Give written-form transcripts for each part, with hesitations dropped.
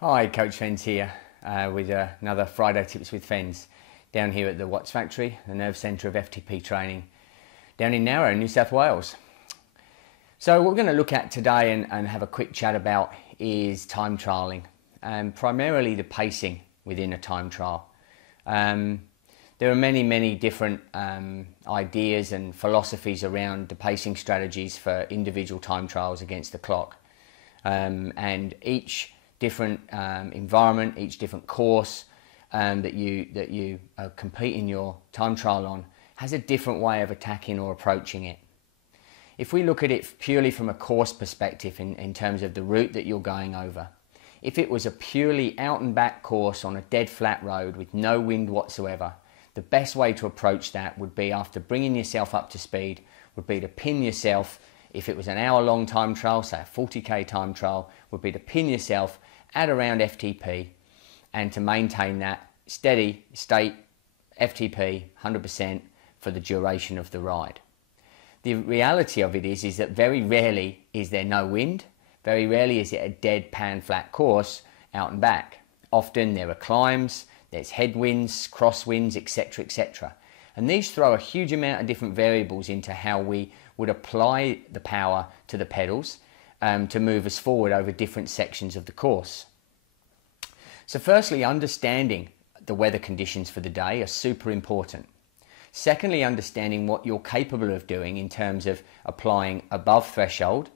Hi, Coach Fenz here with another Friday Tips with Fenz down here at the Watts Factory, the nerve centre of FTP training down in Narrow, New South Wales. So what we're going to look at today and have a quick chat about is time trialling, and primarily the pacing within a time trial. There are many different ideas and philosophies around the pacing strategies for individual time trials against the clock, and each different environment, each different course that you are competing your time trial on has a different way of attacking or approaching it. If we look at it purely from a course perspective in terms of the route that you're going over, if it was a purely out and back course on a dead flat road with no wind whatsoever, the best way to approach that would be, after bringing yourself up to speed, would be to pin yourself. If it was an hour-long time trial, say a 40k time trial, would be to pin yourself at around FTP and to maintain that steady state FTP 100% for the duration of the ride. The reality of it is that very rarely is there no wind, very rarely is it a dead pan flat course out and back. Often there are climbs, there's headwinds, crosswinds, etc, etc. And these throw a huge amount of different variables into how we would apply the power to the pedals to move us forward over different sections of the course. So firstly, understanding the weather conditions for the day are super important. Secondly, understanding what you're capable of doing in terms of applying above threshold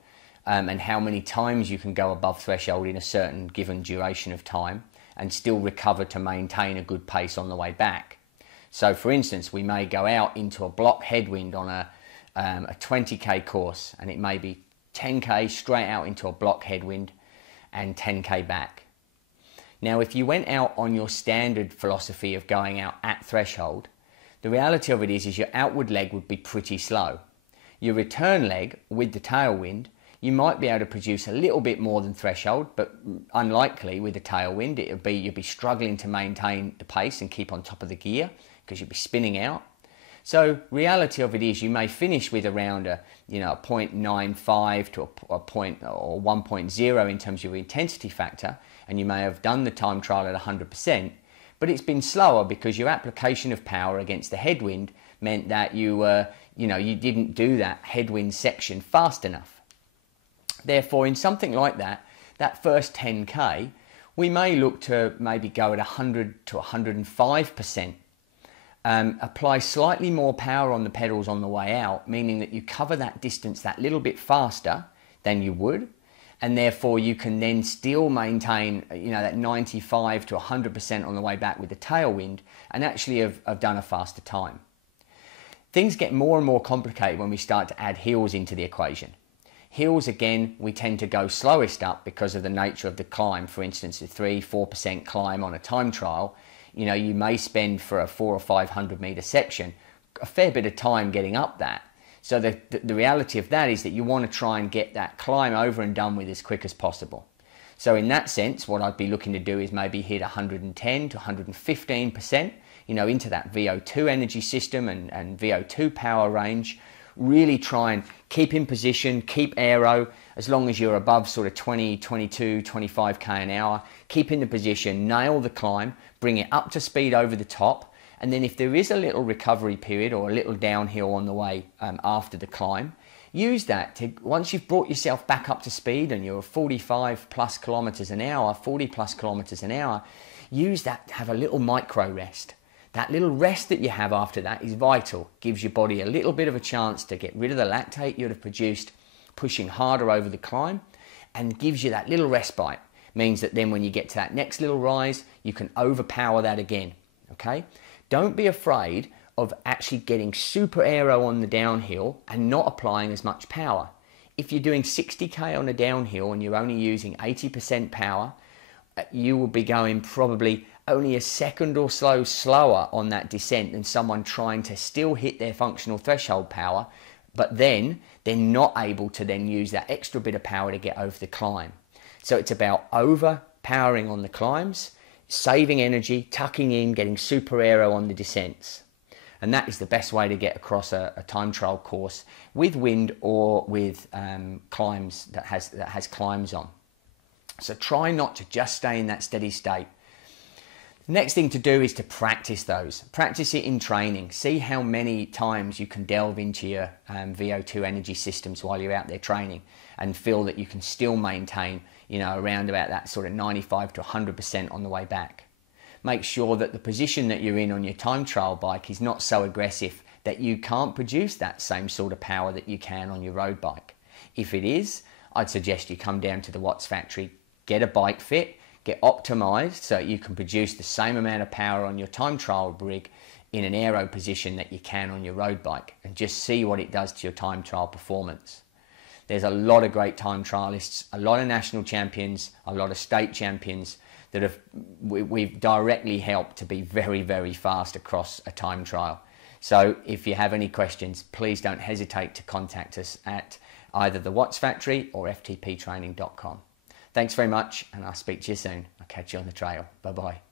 and how many times you can go above threshold in a certain given duration of time and still recover to maintain a good pace on the way back. So for instance, we may go out into a block headwind on a 20k course, and it may be 10k straight out into a block headwind and 10k back. Now, if you went out on your standard philosophy of going out at threshold, the reality of it is your outward leg would be pretty slow. Your return leg with the tailwind, you might be able to produce a little bit more than threshold, but unlikely with the tailwind. You'd be struggling to maintain the pace and keep on top of the gear because you'd be spinning out. So reality of it is you may finish with around a 0.95 to a point or 1.0 in terms of your intensity factor, and you may have done the time trial at 100%, but it's been slower because your application of power against the headwind meant that you didn't do that headwind section fast enough. Therefore, in something like that first 10k, we may look to maybe go at 100 to 105%. Apply slightly more power on the pedals on the way out, meaning that you cover that distance that little bit faster than you would, and therefore you can then still maintain that 95 to 100% on the way back with the tailwind and actually have done a faster time. Things get more and more complicated when we start to add hills into the equation. Hills, again, we tend to go slowest up because of the nature of the climb. For instance, a 3-4% climb on a time trial, you may spend for a 400 or 500 meter section a fair bit of time getting up that. So the reality of that is that you want to try and get that climb over and done with as quick as possible. So in that sense, what I'd be looking to do is maybe hit 110 to 115%, into that VO2 energy system and VO2 power range. Really try and keep in position, keep aero, as long as you're above sort of 20, 22, 25k an hour. Keep in the position, nail the climb, bring it up to speed over the top, and then if there is a little recovery period or a little downhill on the way after the climb, use that to, once you've brought yourself back up to speed and you're 45 plus kilometers an hour, 40 plus kilometers an hour, use that to have a little micro rest. That little rest that you have after that is vital. Gives your body a little bit of a chance to get rid of the lactate you'd have produced pushing harder over the climb, and gives you that little respite. Means that then when you get to that next little rise, you can overpower that again, okay? Don't be afraid of actually getting super aero on the downhill and not applying as much power. If you're doing 60k on a downhill and you're only using 80% power, you will be going probably only a second or so slower on that descent than someone trying to still hit their functional threshold power, but then they're not able to then use that extra bit of power to get over the climb. So it's about overpowering on the climbs, saving energy, tucking in, getting super aero on the descents. And that is the best way to get across a time trial course with wind or with climbs that has climbs on. So try not to just stay in that steady state. Next thing to do is to practice those. Practice it in training. See how many times you can delve into your VO2 energy systems while you're out there training and feel that you can still maintain, around about that sort of 95 to 100% on the way back. Make sure that the position that you're in on your time trial bike is not so aggressive that you can't produce that same sort of power that you can on your road bike. If it is, I'd suggest you come down to the Watts factory, get a bike fit, get optimized so you can produce the same amount of power on your time trial rig in an aero position that you can on your road bike, and just see what it does to your time trial performance. There's a lot of great time trialists, a lot of national champions, a lot of state champions that we've directly helped to be very, very fast across a time trial. So if you have any questions, please don't hesitate to contact us at either the Watts Factory or ftptraining.com. Thanks very much, and I'll speak to you soon. I'll catch you on the trail. Bye-bye.